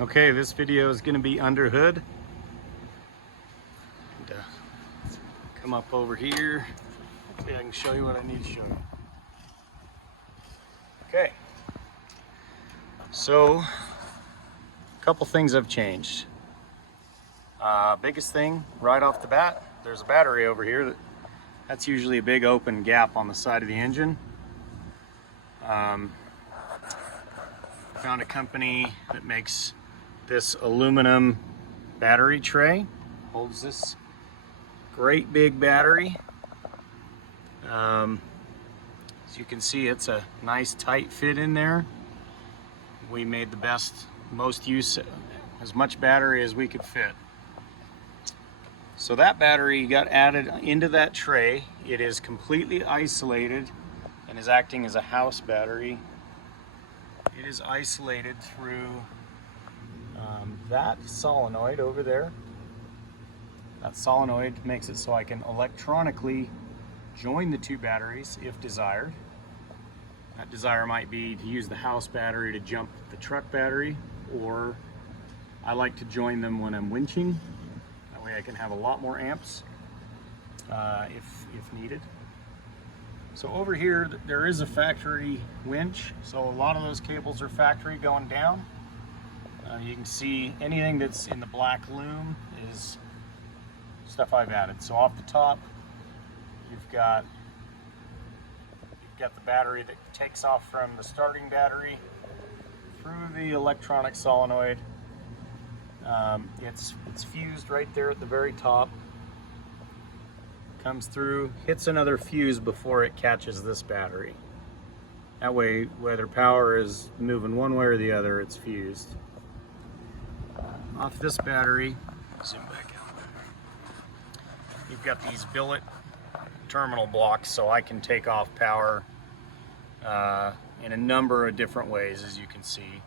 Okay, this video is going to be under hood. And, come up over here. Hopefully I can show you what I need to show you. Okay, so a couple things have changed. Biggest thing right off the bat, there's a battery over here. That's usually a big open gap on the side of the engine. Found a company that makes this aluminum battery tray. Holds this great big battery. As you can see, it's a nice tight fit in there. We made the most use, as much battery as we could fit. So that battery got added into that tray. It is completely isolated and is acting as a house battery. It is isolated through that solenoid over there. That solenoid makes it so I can electronically join the two batteries if desired. That desire might be to use the house battery to jump the truck battery, or I like to join them when I'm winching. That way I can have a lot more amps if needed. So over here there is a factory winch, so a lot of those cables are factory going down. You can see anything that's in the black loom is stuff I've added. So off the top you've got the battery that takes off from the starting battery through the electronic solenoid. It's fused right there at the very top. Comes through, hits another fuse before it catches this battery. That way, whether power is moving one way or the other, it's fused. Off this battery, zoom back out. You've got these billet terminal blocks, so I can take off power in a number of different ways, as you can see.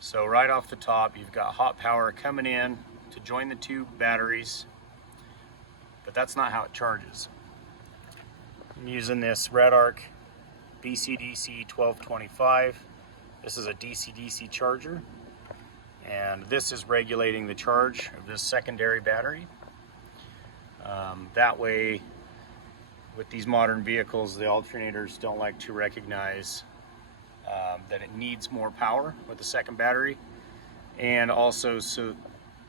So right off the top, you've got hot power coming in to join the two batteries, but that's not how it charges. I'm using this Red Arc BCDC 1225. This is a DC-DC charger, and this is regulating the charge of this secondary battery. That way, with these modern vehicles, the alternators don't like to recognize that it needs more power with the second battery, and also so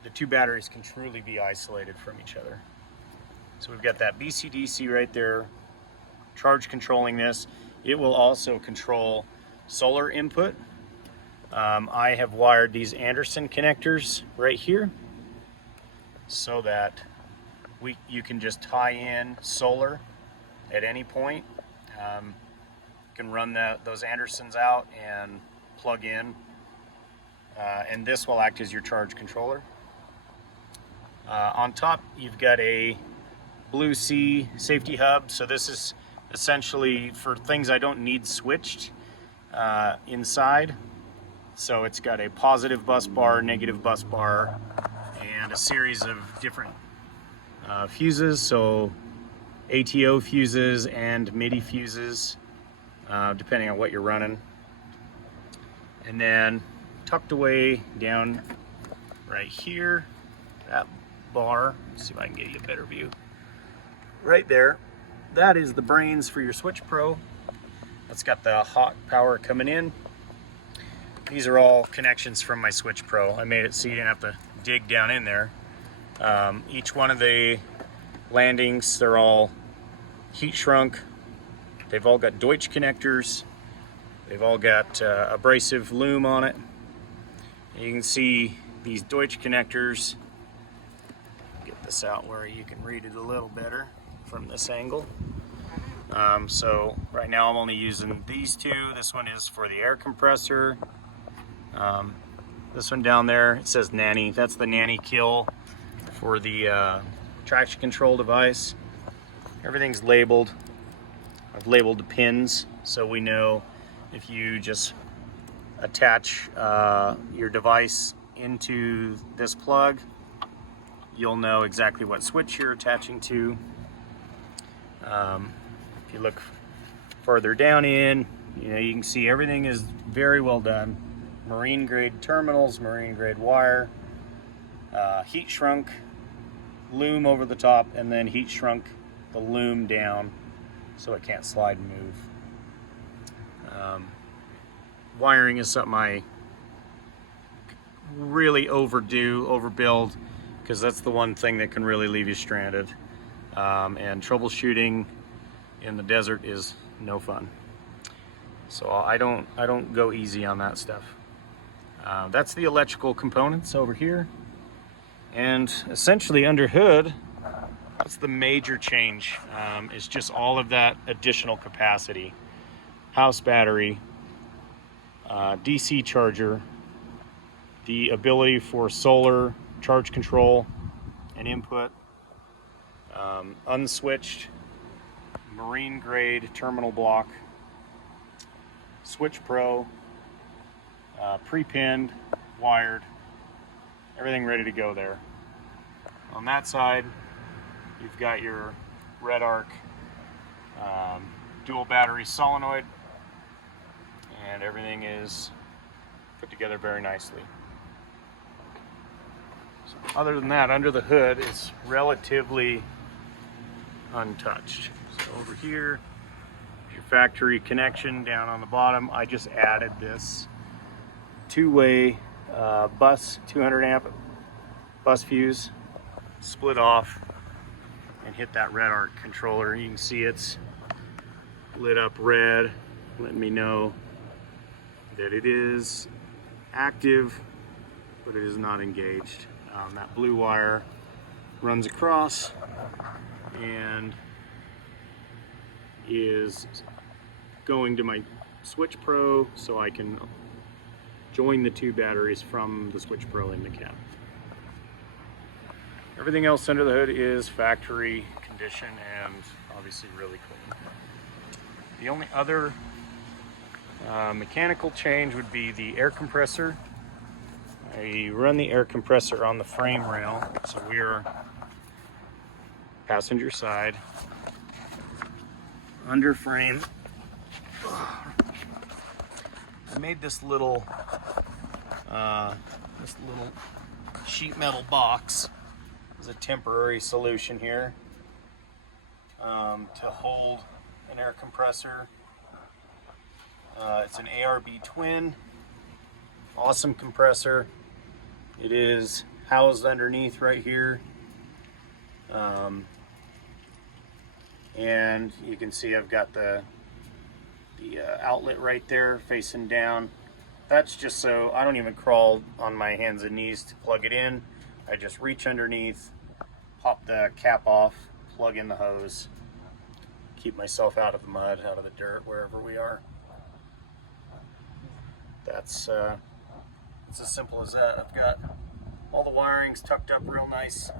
the two batteries can truly be isolated from each other. So we've got that BCDC right there, charge controlling this. It will also control solar input. I have wired these Anderson connectors right here so that you can just tie in solar at any point. You can run those Andersons out and plug in, and this will act as your charge controller. On top, you've got a Blue Sea safety hub. So this is essentially for things I don't need switched inside. So it's got a positive bus bar, negative bus bar, and a series of different fuses. So ATO fuses and MIDI fuses, depending on what you're running. And then tucked away down right here, that bar, let's see if I can get you a better view. Right there, that is the brains for your Switch Pro. That's got the hot power coming in. These are all connections from my Switch Pro. I made it so you didn't have to dig down in there. Each one of the landings, they're all heat shrunk. They've all got Deutsch connectors. They've all got abrasive loom on it. And you can see these Deutsch connectors. Get this out where you can read it a little better from this angle. So right now I'm only using these two. This one is for the air compressor. This one down there, it says Nanny. That's the Nanny kill for the traction control device. Everything's labeled. I've labeled the pins so we know if you just attach your device into this plug, you'll know exactly what switch you're attaching to. If you look further down in, you can see everything is very well done. marine grade terminals, marine grade wire, heat shrunk loom over the top, and then heat shrunk the loom down so it can't slide and move. Wiring is something I really overbuild, because that's the one thing that can really leave you stranded. And troubleshooting in the desert is no fun. So I don't go easy on that stuff. That's the electrical components over here. And essentially under hood, that's the major change. It's just all of that additional capacity. House battery, DC charger, the ability for solar charge control and input, unswitched marine grade terminal block, switch pro, pre-pinned, wired, everything ready to go there. On that side, you've got your red arc dual battery solenoid, and everything is put together very nicely. So other than that, under the hood is relatively untouched. So over here, your factory connection down on the bottom. I just added this two-way bus, 200 amp bus fuse, split off and hit that red arc controller. You can see it's lit up red, letting me know that it is active, but it is not engaged. That blue wire runs across and is going to my Switch Pro, so I can join the two batteries from the Switch Pro in the cab. Everything else under the hood is factory condition and obviously really clean. The only other mechanical change would be the air compressor. I run the air compressor on the frame rail, so we are passenger side, under frame. I made this little sheet metal box as a temporary solution here to hold an air compressor. It's an ARB twin, awesome compressor. It is housed underneath right here. And you can see I've got the outlet right there facing down. That's just so I don't even crawl on my hands and knees to plug it in. I just reach underneath, pop the cap off, plug in the hose, keep myself out of the mud, out of the dirt, wherever we are. It's as simple as that. I've got all the wirings tucked up real nice